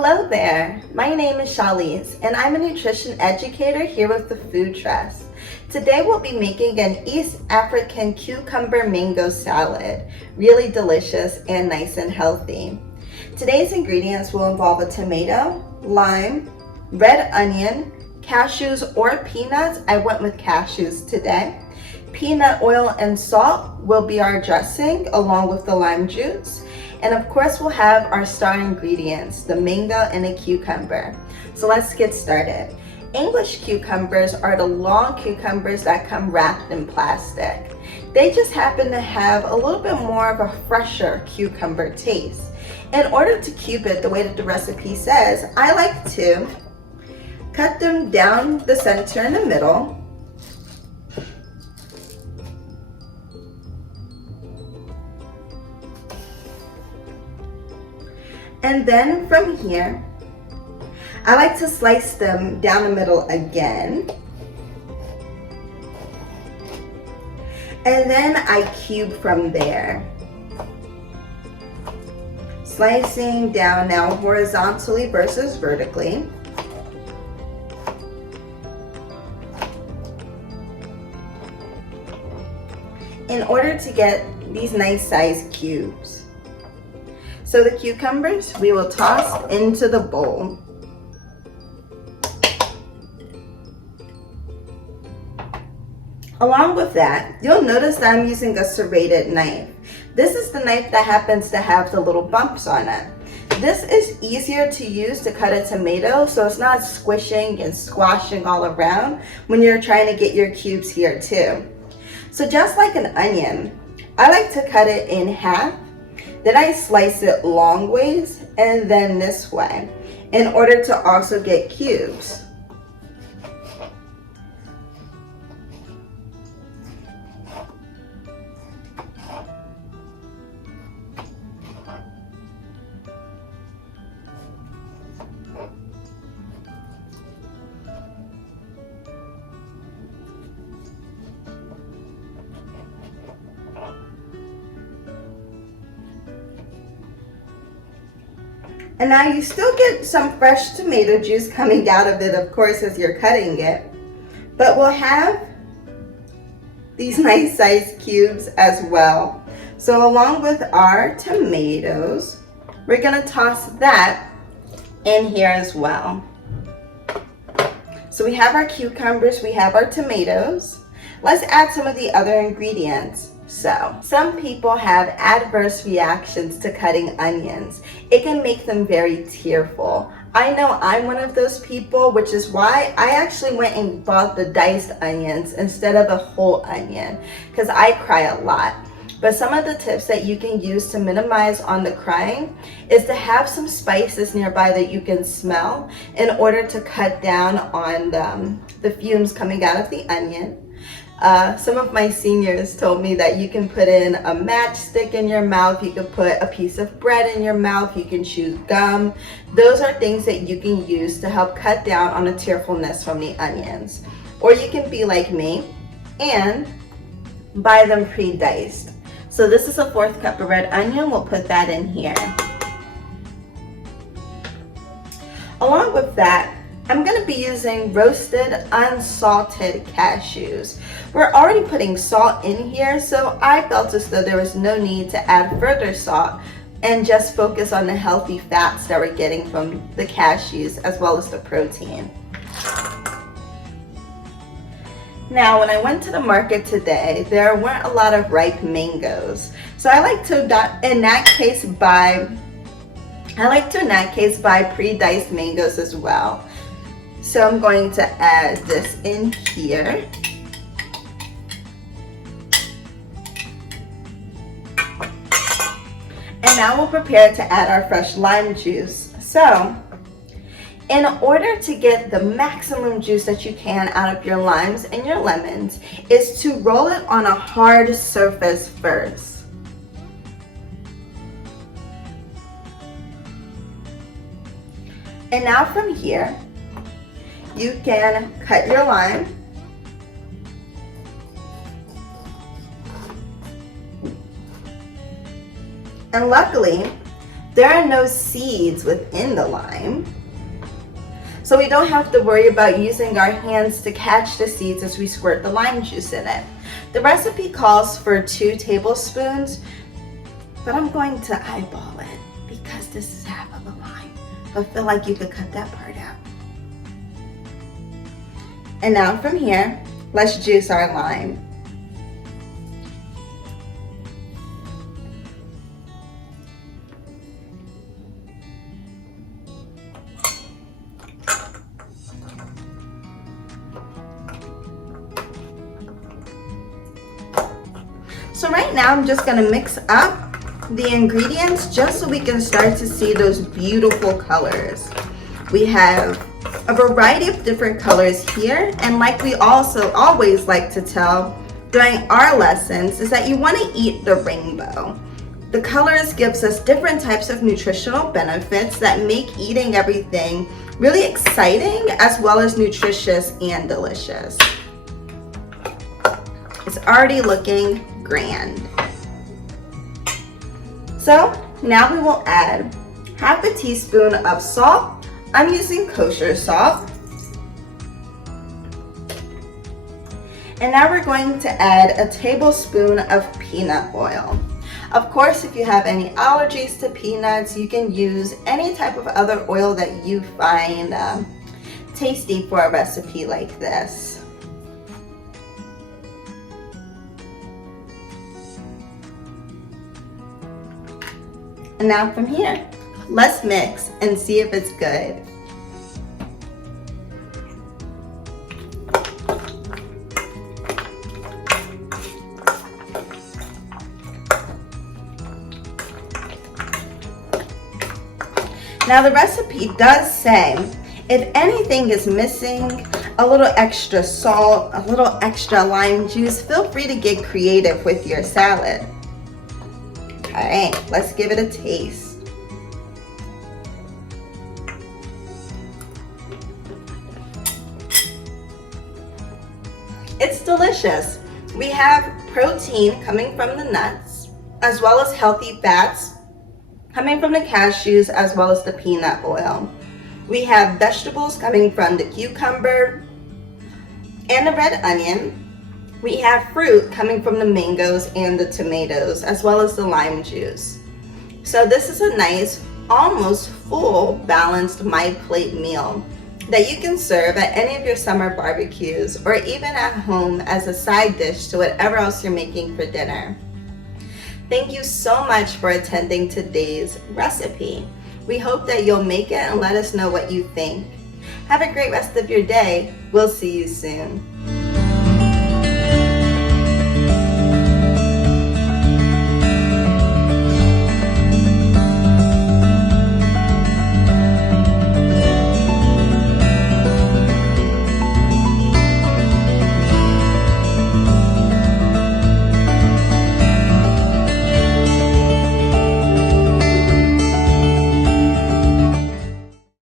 Hello there, my name is Chalise and I'm a nutrition educator here with the Food Trust. Today we'll be making an East African cucumber mango salad, really delicious and nice and healthy. Today's ingredients will involve a tomato, lime, red onion, cashews or peanuts. I went with cashews today. Peanut oil and salt will be our dressing along with the lime juice. And of course we'll have our star ingredients, the mango and a cucumber. So let's get started. English cucumbers are the long cucumbers that come wrapped in plastic. They just happen to have a little bit more of a fresher cucumber taste. In order to cube it the way that the recipe says, I like to cut them down the center in the middle. And then from here, I like to slice them down the middle again. And then I cube from there. Slicing down now horizontally versus vertically. In order to get these nice sized cubes. So the cucumbers we will toss into the bowl. Along with that, you'll notice that I'm using a serrated knife. This is the knife that happens to have the little bumps on it. This is easier to use to cut a tomato, so it's not squishing and squashing all around when you're trying to get your cubes here too. So just like an onion, I like to cut it in half. Then I slice it long ways and then this way in order to also get cubes. And now you still get some fresh tomato juice coming out of it, of course, as you're cutting it. But we'll have these nice sized cubes as well. So along with our tomatoes, we're gonna toss that in here as well. So we have our cucumbers, we have our tomatoes. Let's add some of the other ingredients. So, some people have adverse reactions to cutting onions. It can make them very tearful. I know I'm one of those people, which is why I actually went and bought the diced onions instead of a whole onion, because I cry a lot. But some of the tips that you can use to minimize on the crying is to have some spices nearby that you can smell in order to cut down on the fumes coming out of the onion. Some of my seniors told me that you can put in a matchstick in your mouth, you can put a piece of bread in your mouth, you can chew gum. Those are things that you can use to help cut down on the tearfulness from the onions. Or you can be like me and buy them pre-diced. So this is a 1/4 cup of red onion, we'll put that in here. Along with that, I'm going to be using roasted unsalted cashews. We're already putting salt in here, so I felt as though there was no need to add further salt and just focus on the healthy fats that we're getting from the cashews as well as the protein. Now, when I went to the market today, there weren't a lot of ripe mangoes. So I like to, in that case, buy pre-diced mangoes as well. So I'm going to add this in here. And now we'll prepare to add our fresh lime juice. So, in order to get the maximum juice that you can out of your limes and your lemons, is to roll it on a hard surface first. And now from here, you can cut your lime And luckily, there are no seeds within the lime, so we don't have to worry about using our hands to catch the seeds as we squirt the lime juice in it. The recipe calls for 2 tablespoons, but I'm going to eyeball it because this is half of a lime. I feel like you could cut that part out. And now from here, let's juice our lime. So right now I'm just gonna mix up the ingredients just so we can start to see those beautiful colors. We have a variety of different colors here, and like we also always like to tell during our lessons is that you want to eat the rainbow. The colors gives us different types of nutritional benefits that make eating everything really exciting as well as nutritious and delicious. It's already looking grand. So now we will add half a teaspoon of salt. I'm using kosher salt. And now we're going to add a tablespoon of peanut oil. Of course, if you have any allergies to peanuts, you can use any type of other oil that you find tasty for a recipe like this. And now from here, let's mix and see if it's good. Now the recipe does say, if anything is missing, a little extra salt, a little extra lime juice, feel free to get creative with your salad. All right, let's give it a taste. It's delicious. We have protein coming from the nuts, as well as healthy fats coming from the cashews, as well as the peanut oil. We have vegetables coming from the cucumber and the red onion. We have fruit coming from the mangoes and the tomatoes, as well as the lime juice. So this is a nice, almost full, balanced My Plate meal that you can serve at any of your summer barbecues or even at home as a side dish to whatever else you're making for dinner. Thank you so much for attending today's recipe. We hope that you'll make it and let us know what you think. Have a great rest of your day. We'll see you soon.